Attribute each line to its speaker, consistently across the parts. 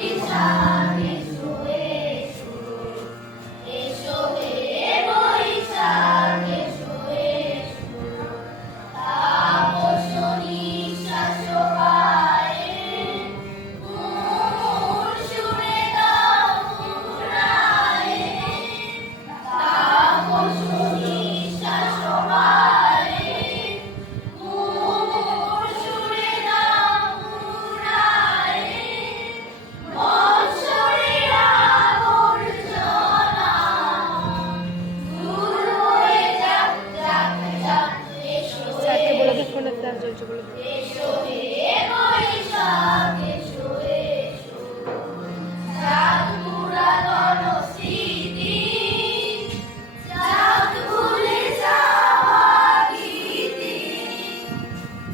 Speaker 1: Isha.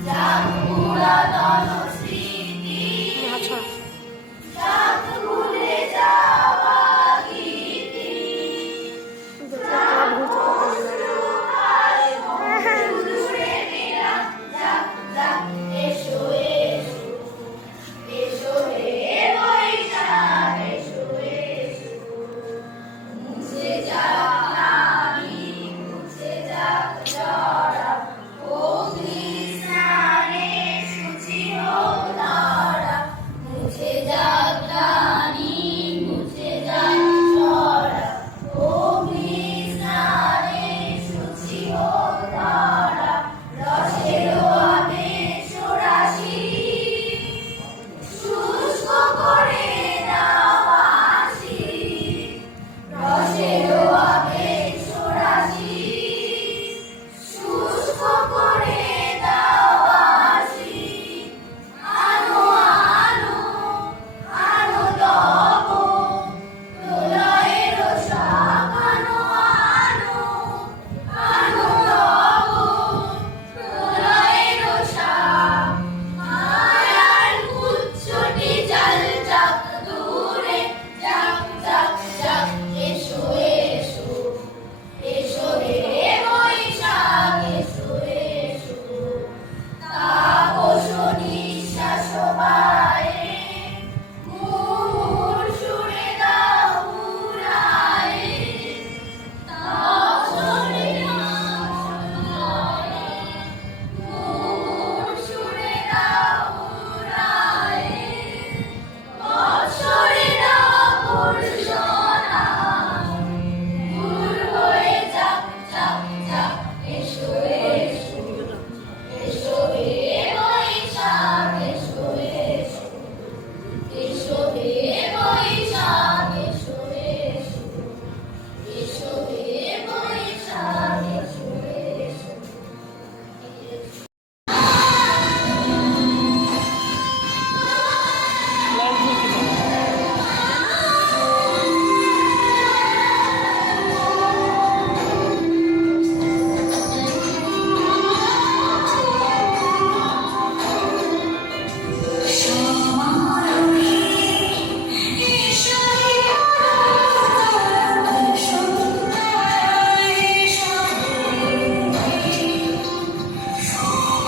Speaker 1: La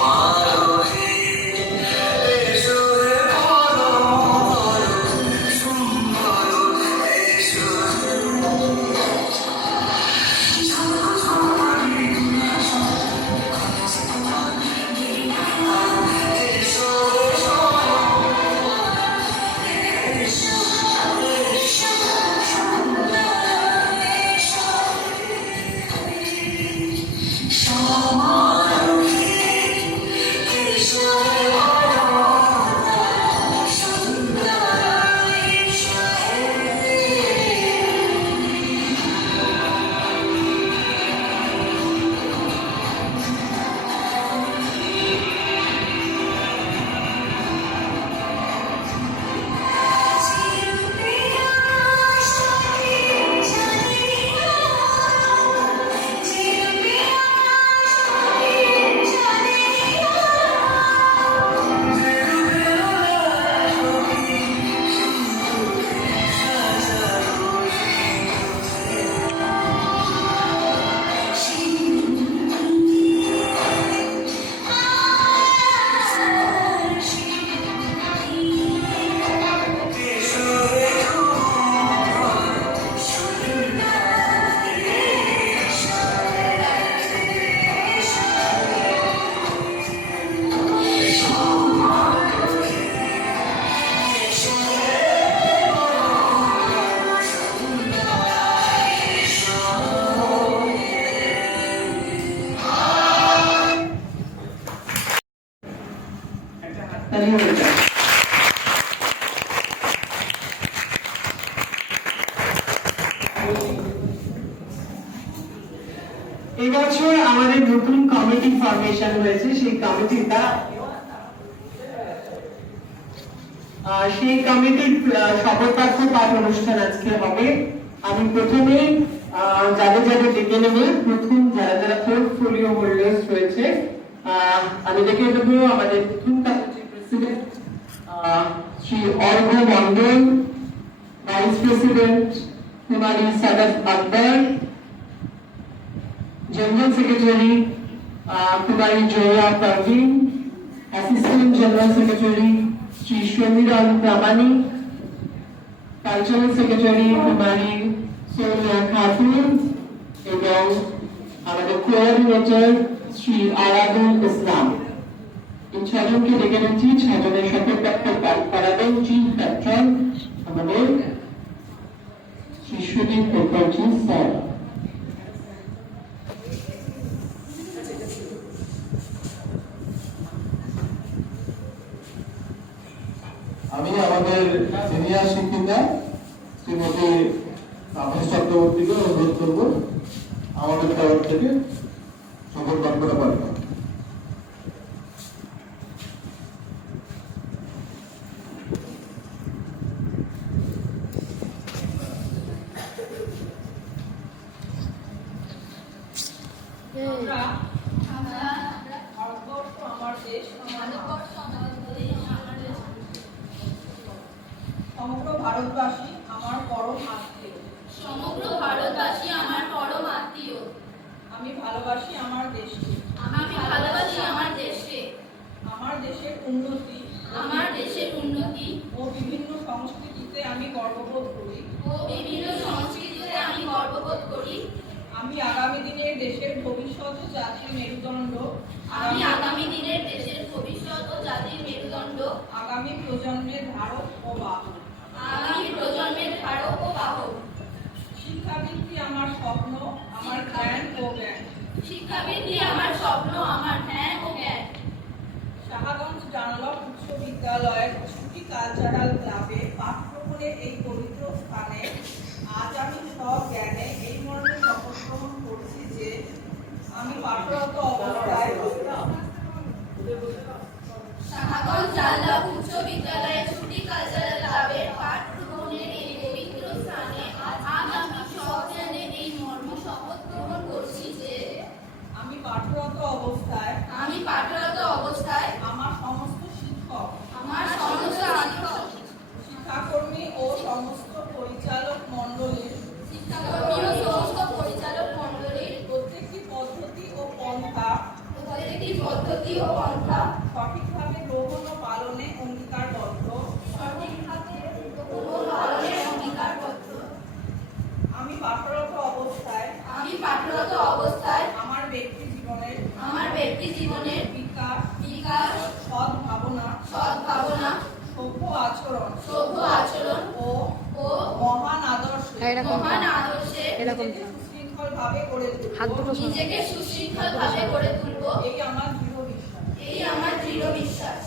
Speaker 1: 와.
Speaker 2: এবছর আমাদের নতুন কমিটি ফর্মেশন হয়েছে, সেই কমিটিটা সেই কমিটির শপথবাক্য পাঠ অনুষ্ঠান আজকে হবে। আমি প্রথমে যাদের যাদের ডেকে নেব, প্রথম যারা যারা পোর্টফোলিও হোল্ডার্স রয়েছে আমি ডেকে নেব আমাদের প্রথম কমিটির president Shri Argha Mandal vice president কুমারী সাদাত আকবর General Secretary, uh, Kumari Joya Parveen, Assistant General Secretary, Sri Shwamiran Pramani, Cultural Secretary, Kumari Sonia Khatun, এবং আমাদের কোঅর্ডিনেটর শ্রী আরাদুল ইসলাম এই ছজনকে ডেকে নিচ্ছি ছজনের শপথ বাক্য পাঠ করাবেন চিফ প্যাট্রন আমাদের শ্রী সুদীপ মুখার্জি স্যার
Speaker 3: আমি আমাদের সিনিয়র শিক্ষিকা শ্রীমতী তাপস চক্রবর্তীকে অনুরোধ করব আমাদের তরফ থেকে শপথ বাক্যটা পাঠ করতে।
Speaker 4: আমরা ভারতবর্ষ আমার দেশ আমার মা। সমগ্র ভারতবাসী আমার পরম আত্মীয়
Speaker 1: সমগ্র ভারতবাসী আমার পরম আত্মীয়
Speaker 4: আমি ভালোবাসি আমার দেশকে।
Speaker 1: আমি ভালোবাসি আমার দেশকে।
Speaker 4: আমার দেশের উন্নতি
Speaker 1: আমার দেশের উন্নতি
Speaker 4: ও বিভিন্ন সংস্কৃতিতে আমি গর্ববোধ করি।
Speaker 1: ও বিভিন্ন সংস্কৃতিতে আমি গর্ববোধ করি।
Speaker 4: আমি আগামী দিনের দেশের ভবিষ্যৎ ও জাতির মেরুদণ্ড।
Speaker 1: আমি আগামী দিনের দেশের ভবিষ্যৎ ও জাতির মেরুদণ্ড।
Speaker 4: আগামী প্রজন্মের ধারক ও বাহক।
Speaker 1: আগামী প্রজন্মের ধারক ও বাহক।
Speaker 4: শিক্ষাবৃত্তি আমার স্বপ্ন আমার জ্ঞান ও জ্ঞান
Speaker 1: আমার স্বপ্ন আমার ধ্যান ও জ্ঞান?
Speaker 4: শাহাগঞ্জ ডানলপ উচ্চ বিদ্যালয়ের ছুটি কালচারাল ক্লাবে পাঠ্যক্রমের এই পবিত্র স্থানে আজ আমি সব জ্ঞানে এই মর্মে শপথ গ্রহণ করছি যে আমি পাঠরত অবস্থায়
Speaker 1: শাহাগঞ্জ জালদা উচ্চ বিদ্যালয়ে ছুটি কালচারাল পাঠ গ্রহণের এই পবিত্র স্থানে আজ আমি সজ্ঞানে এই মর্ম শপথ গ্রহণ করছি যে
Speaker 4: আমি পাঠরত অবস্থায়
Speaker 1: আমি পাঠরত অবস্থায়
Speaker 4: আমার সমস্ত শিক্ষক
Speaker 1: আমার সমস্ত শিক্ষক
Speaker 4: শিক্ষাকর্মী ও সমস্ত পরিচালক মণ্ডলীর
Speaker 1: শিক্ষাকর্মী ও সমস্ত পরিচালক মণ্ডলীর
Speaker 4: প্রত্যেকটি পদ্ধতি ও পন্থা
Speaker 1: প্রত্যেকটি পদ্ধতি ও পন্থা
Speaker 4: সঠিকভাবে গ্রহণ ও পালনে অঙ্গীকারবদ্ধ
Speaker 1: সঠিকভাবে গ্রহণ ও পালনের অঙ্গীকারপত্র
Speaker 4: আমি পাঠরত অবস্থায়
Speaker 1: আমি পাঠরত অবস্থায়
Speaker 4: আমার ব্যক্তি জীবনের
Speaker 1: আমার ব্যক্তি জীবনের
Speaker 4: বিকাশ
Speaker 1: বিকাশ
Speaker 4: সৎ ভাবনা
Speaker 1: সদ্ভাবনা
Speaker 4: সভ্য আচরণ
Speaker 1: সভ্য আচরণ
Speaker 4: ও
Speaker 1: ও
Speaker 4: মহান আদর্শে
Speaker 1: মহান আদর্শে
Speaker 4: নিজেকে সুশৃঙ্খল ভাবে গড়ে তুলব
Speaker 1: নিজেকে সুশৃঙ্খল ভাবে গড়ে তুলব
Speaker 4: এই আমার দৃঢ় বিশ্বাস
Speaker 1: এই আমার দৃঢ় বিশ্বাস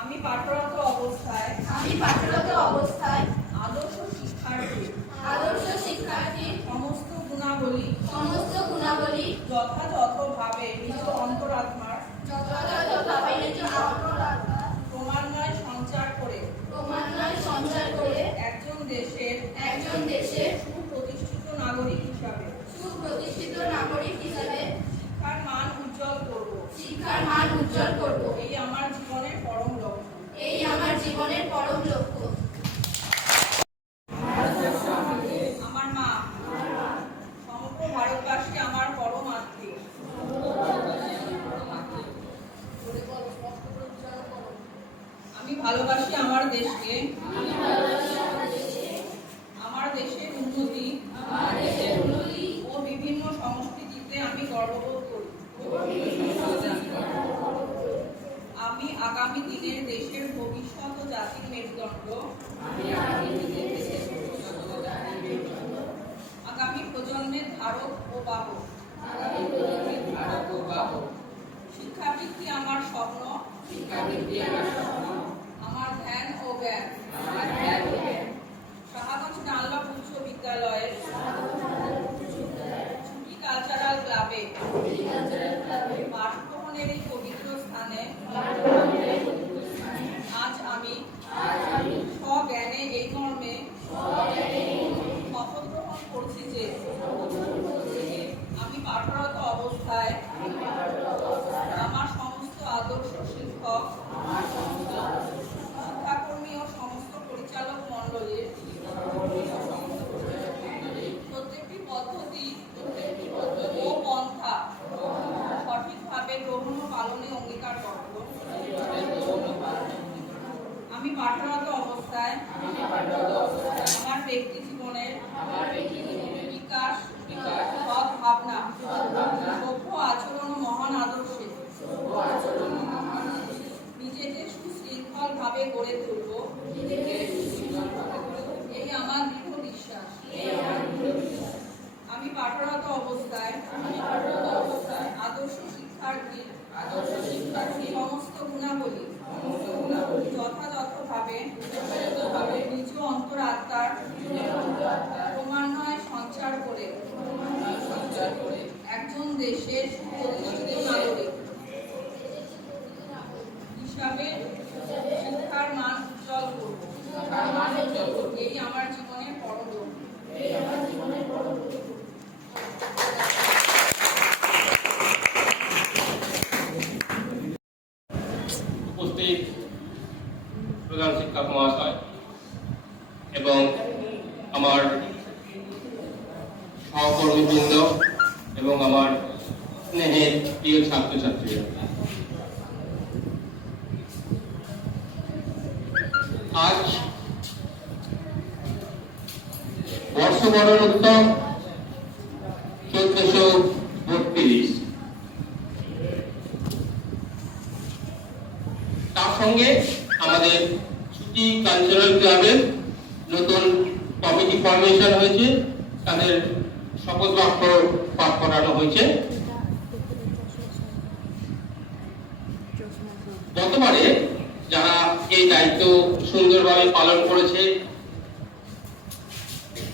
Speaker 4: আমি পাঠরত অবস্থায়
Speaker 1: আমি পাঠরত অবস্থায়
Speaker 4: আদর্শ শিক্ষার্থী।
Speaker 1: আদর্শ শিক্ষার্থীর
Speaker 4: সমস্ত গুণাবলী
Speaker 1: সমস্ত গুণাবলী
Speaker 4: যথাযথভাবে নিজ অন্তরাত্মার
Speaker 1: যথাযথভাবে নিজ অন্তরাত্মা
Speaker 4: ক্রমান্বয়ে সঞ্চার করে
Speaker 1: ক্রমান্বয়ে সঞ্চার করে
Speaker 4: একজন দেশের
Speaker 1: একজন দেশের
Speaker 4: সুপ্রতিষ্ঠিত নাগরিক হিসাবে।
Speaker 1: সুপ্রতিষ্ঠিত নাগরিক হিসাবে
Speaker 4: শিক্ষার মান উজ্জ্বল করব।
Speaker 1: শিক্ষার মান উজ্জ্বল
Speaker 4: আমার জীবনের পরম লক্ষ্য
Speaker 1: এই আমার জীবনের পরম লক্ষ্য
Speaker 4: Gracias. পাঠরত অবস্থায়, আমার ব্যক্তি জীবনের বিকাশ ভাবনা সভ্য আচরণ ও মহান আদর্শে। নিজেকে সুশৃঙ্খল ভাবে গড়ে তুলব। এই আমার দৃঢ় বিশ্বাস। আমি পাঠরত অবস্থায় আদর্শ শিক্ষার্থী, সমস্ত গুণাবলী যথাযথভাবে নিজ অন্তরাত্মার ক্রমান্বয়ে সঞ্চার করে। একজন দেশের প্রতিষ্ঠিত নাগরিক হিসাবে শিক্ষার মান উজ্জ্বল করব এই আমার জীবনের পরম লক্ষ্য।
Speaker 5: উপস্থিত প্রধান শিক্ষক মহাশয় এবং আমার সহকর্মীবৃন্দ এবং আমার স্নেহের প্রিয় ছাত্রছাত্রীরা আজ বর্ষবরণ উৎসব চোদ্দশো বত্রিশ তার সঙ্গে আমাদের ছুটি কালচারাল ক্লাবের নতুন কমিটি ফরমেশন হয়েছে তাদের বাক্য পাঠ করানো হয়েছে। গতবারে যারা এই দায়িত্ব সুন্দরভাবে পালন করেছে,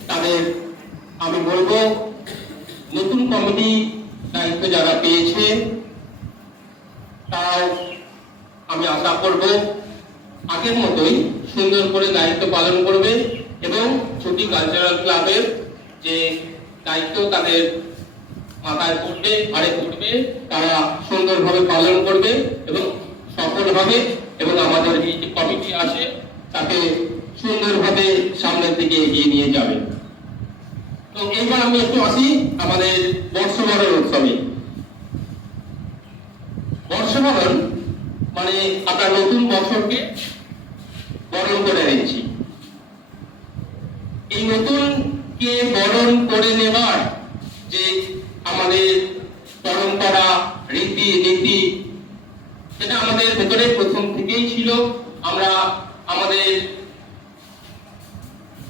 Speaker 5: তাদের আমি বলব, নতুন কমিটি দায়িত্ব যারা পেয়েছে, তারাও আমি আশা করব আগের মতোই সুন্দর করে দায়িত্ব পালন করবে এবং ছুটি কালচারাল ক্লাবের যে দায়িত্ব তাদের মাথায় পড়বে, ঘাড়ে পড়বে, তারা সুন্দরভাবে পালন করবে এবং সফল হবে এবং আমাদের এই যে কমিটি আছে, তাকে সুন্দরভাবে সামনের দিকে এগিয়ে নিয়ে যাবে। তো এবার আমি একটু আসি আমাদের বর্ষবরণ উৎসবে। বর্ষবরণ মানে আমরা নতুন বছরকে বরণ করে নিচ্ছি। এই নতুন কে বরণ করে নেবার যে আমাদের পরম্পরা, রীতি, নীতি, সেটা আমাদের ভেতরে প্রথম থেকেই ছিল। আমরা আমাদের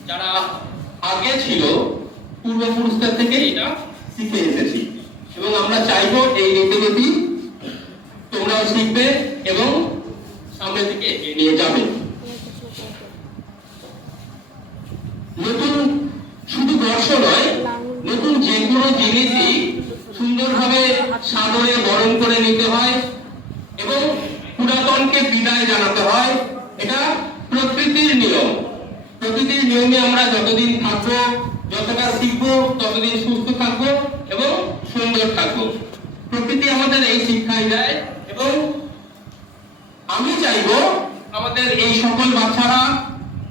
Speaker 5: যারা আগে ছিল, পূর্বপুরুষদের থেকে এটা শিখে এসেছি। এবং আমরা চাইব এই রীতিনীতি তোমরাও শিখবে এবং সামনে থেকে এগিয়ে নিয়ে যাবে। নতুন নয় নতুন যে কোনো জিনিসই সুন্দরভাবে সাদরে বরণ করে নিতে হয় এবং পুরাতনকে বিদায় জানাতে হয়, এটা প্রকৃতির নিয়ম। প্রকৃতির নিয়মে আমরা যতদিন থাকব, যতটা শিখব, ততদিন সুস্থ থাকব এবং সুন্দর থাকব। প্রকৃতি আমাদের এই শিক্ষাই দেয় এবং আমি চাইব আমাদের এই সকল বাচ্চারা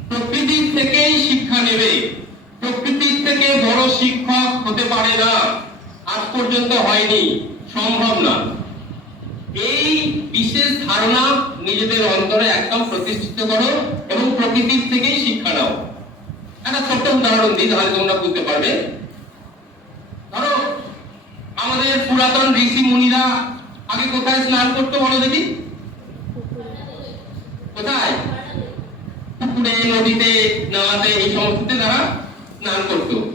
Speaker 5: প্রকৃতির থেকেই শিক্ষা নেবে প্রকৃতির থেকে বড় শিক্ষক হতে পারে না। আজ পর্যন্ত হয়নি, সম্ভব না। এই বিশেষ ধারণা নিজেদের অন্তরে একদম প্রতিষ্ঠিত করো এবং প্রকৃতির থেকেই শিক্ষা নাও। একটা ছোট্ট উদাহরণ দিই, তাহলে তোমরা বুঝতে পারবে। ধরো, আমাদের পুরাতন ঋষি মুনিরা আগে কোথায় স্নান করতো বলো দেখি? কোথায়? পুকুরে, নদীতে, নালাতে, এই সমস্ততে তারা স্নান করতো।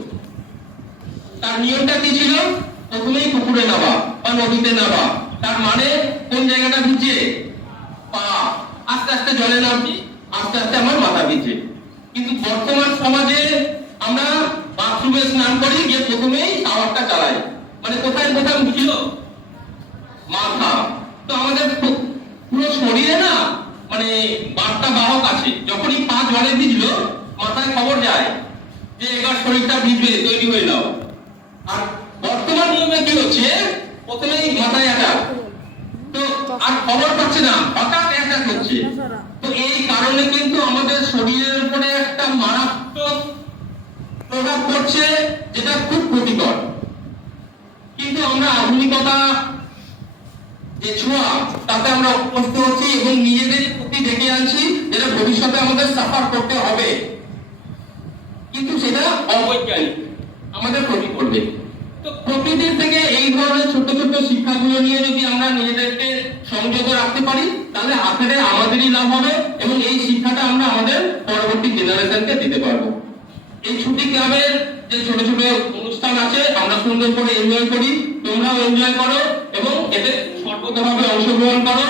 Speaker 5: তার নিয়মটা কি ছিল? প্রথমেই পুকুরে নামা বা নদীতে নামা। তার মানে কোন জায়গাটা ভিজে? পা। আস্তে আস্তে জলে নামছি, আস্তে আস্তে আমার মাথা ভিজে। কিন্তু বর্তমান সমাজে আমরা বাথরুমে স্নান করি, গিয়ে প্রথমেই শাওয়ারটা চালাই। মানে কোথায় কোথায় ছিল মাথা। তো আমাদের পুরো শরীরে না মানে বার্তা বাহক আছে। যখনই পা জলে ভিজলো, মাথায় খবর যায় যে এবার শরীরটা ভিজবে, তৈরি হয়ে নাও আর বর্তমান নিয়মে কি হচ্ছে? প্রথমেই মাথায় অ্যাটাক তো, আর খবর পাচ্ছে না, হঠাৎ অ্যাটাক হচ্ছে। তো এই কারণে কিন্তু আমাদের শরীরের উপরে একটা মারাত্মক প্রভাব পড়ছে, যেটা খুব ক্ষতিকর। কিন্তু আমরা আধুনিকতা, যে ছোঁয়া, তাতে আমরা অভ্যস্ত হচ্ছি এবং নিজেদের প্রতি ডেকে আনছি, যেটা ভবিষ্যতে আমাদের সাফার করতে হবে। কিন্তু সেটা অবৈজ্ঞানিক। আমাদের ক্ষতি করবে। তো প্রকৃতির থেকে এই ধরনের ছোট ছোট শিক্ষাগুলো নিয়ে যদি আমরা নিজেদেরকে সংযত রাখতে পারি, তাহলে আখেরে আমাদেরই লাভ হবে এবং এই শিক্ষাটা আমরা আমাদের পরবর্তী জেনারেশনকে দিতে পারব। এই ছুটি ক্লাবের যে ছোট ছোট অনুষ্ঠান আছে, আমরা সুন্দর করে এনজয় করি, তোমরাও এনজয় করো এবং এতে সর্বতভাবে অংশগ্রহণ করো।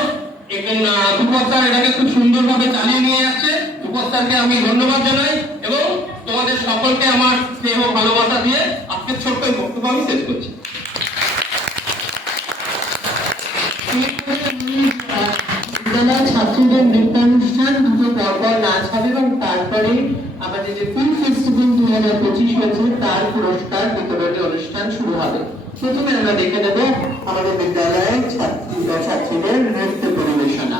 Speaker 5: এবং দুপদ স্যার এটাকে খুব সুন্দরভাবে চালিয়ে নিয়ে যাচ্ছে। দুপদ স্যারকে আমি ধন্যবাদ জানাই এবং তোমাদের সকলকে আমার স্নেহ, ভালোবাসা দিয়ে আজকের ছোট্ট বক্তব্য আমি শেষ করছি।
Speaker 2: ছাত্রীদের নৃত্যানুষ্ঠান দুটো পরপর নাচ হবে এবং তারপরে আমাদের যে ফিল্ম ফেস্টিভ্যাল দুই হাজার পঁচিশ হয়েছে, তার পুরস্কার অনুষ্ঠান শুরু হবে। প্রথমে আমরা দেখে নেব আমাদের বিদ্যালয়ের ছাত্রী ছাত্রীদের নৃত্য পরিবেশনা।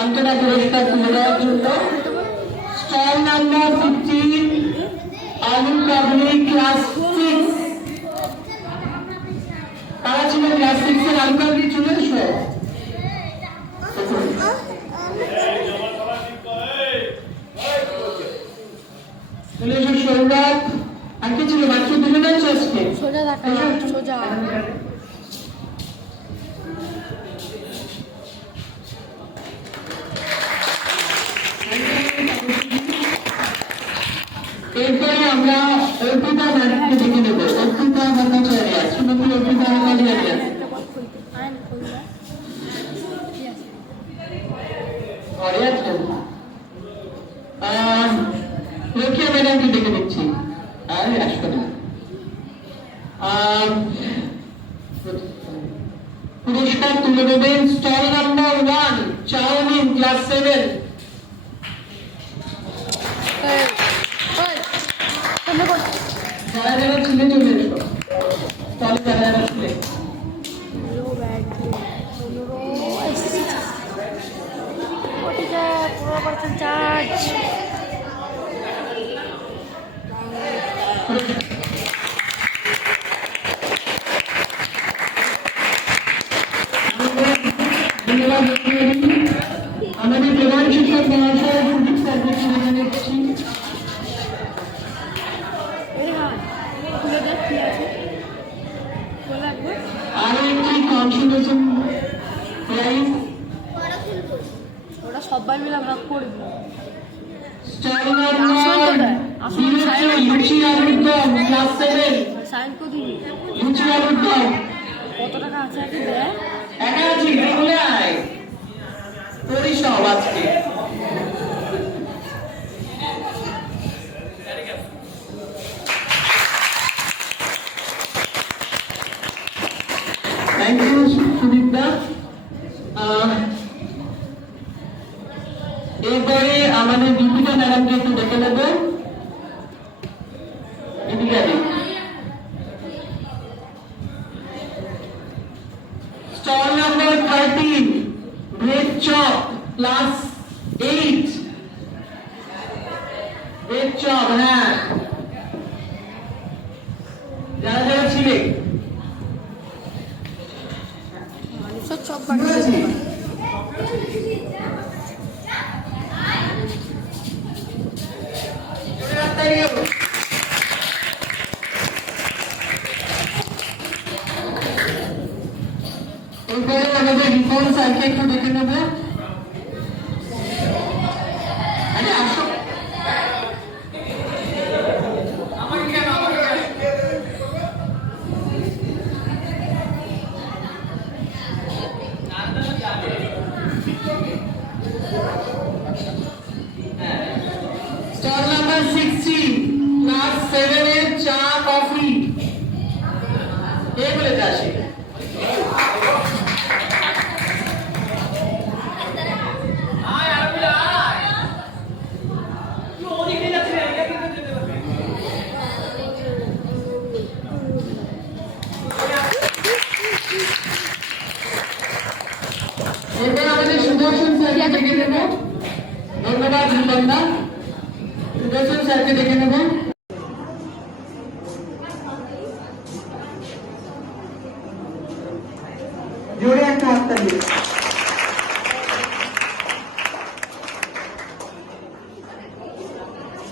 Speaker 2: যন্ত্রণা পুরস্কার তুলে দেওয়ার জন্য স্টল নাম্বার ফিফটিন আলু কাবলি ক্লাস সিক্স তারা ছিল ক্লাস সিক্সের আলু কাবলি চলে এসো। চলে এসো সৌরভ। আর কি ছিল? বাচ্চা তুলে দেওয়া
Speaker 6: সোজা সোজা।
Speaker 2: আমরা অর্পিতা ম্যাডামকে ডেকে নেব। Arpita Bhattacharya Thank you. এরপরে আমাদের দীপিকা ম্যাডামকে একটু দেখে নেবেন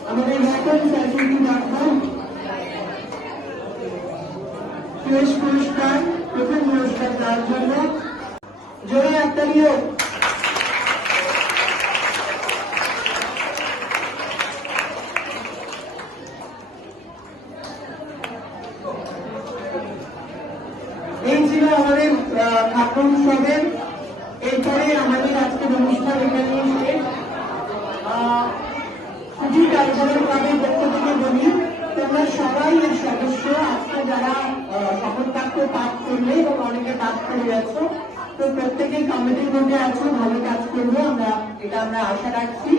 Speaker 2: আমাদের ব্যাকন ফ্যাসিলিটি ডাক্তার শেষ পুরস্কার প্রথম পুরস্কার দেওয়ার জন্য জোরে একটা নিয়োগ আছো ভালো কাজ করব, আমরা এটা আমরা আশা রাখছি।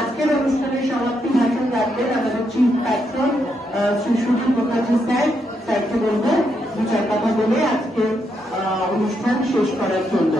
Speaker 2: আজকের অনুষ্ঠানের সমাপ্তি ভাষণ রাখবেন আমাদের চিফ প্যাক্টর শ্রী সুধীর মুখার্জি স্যার। স্যারকে বলব দু চার কথা বলে আজকে অনুষ্ঠান শেষ করার জন্য।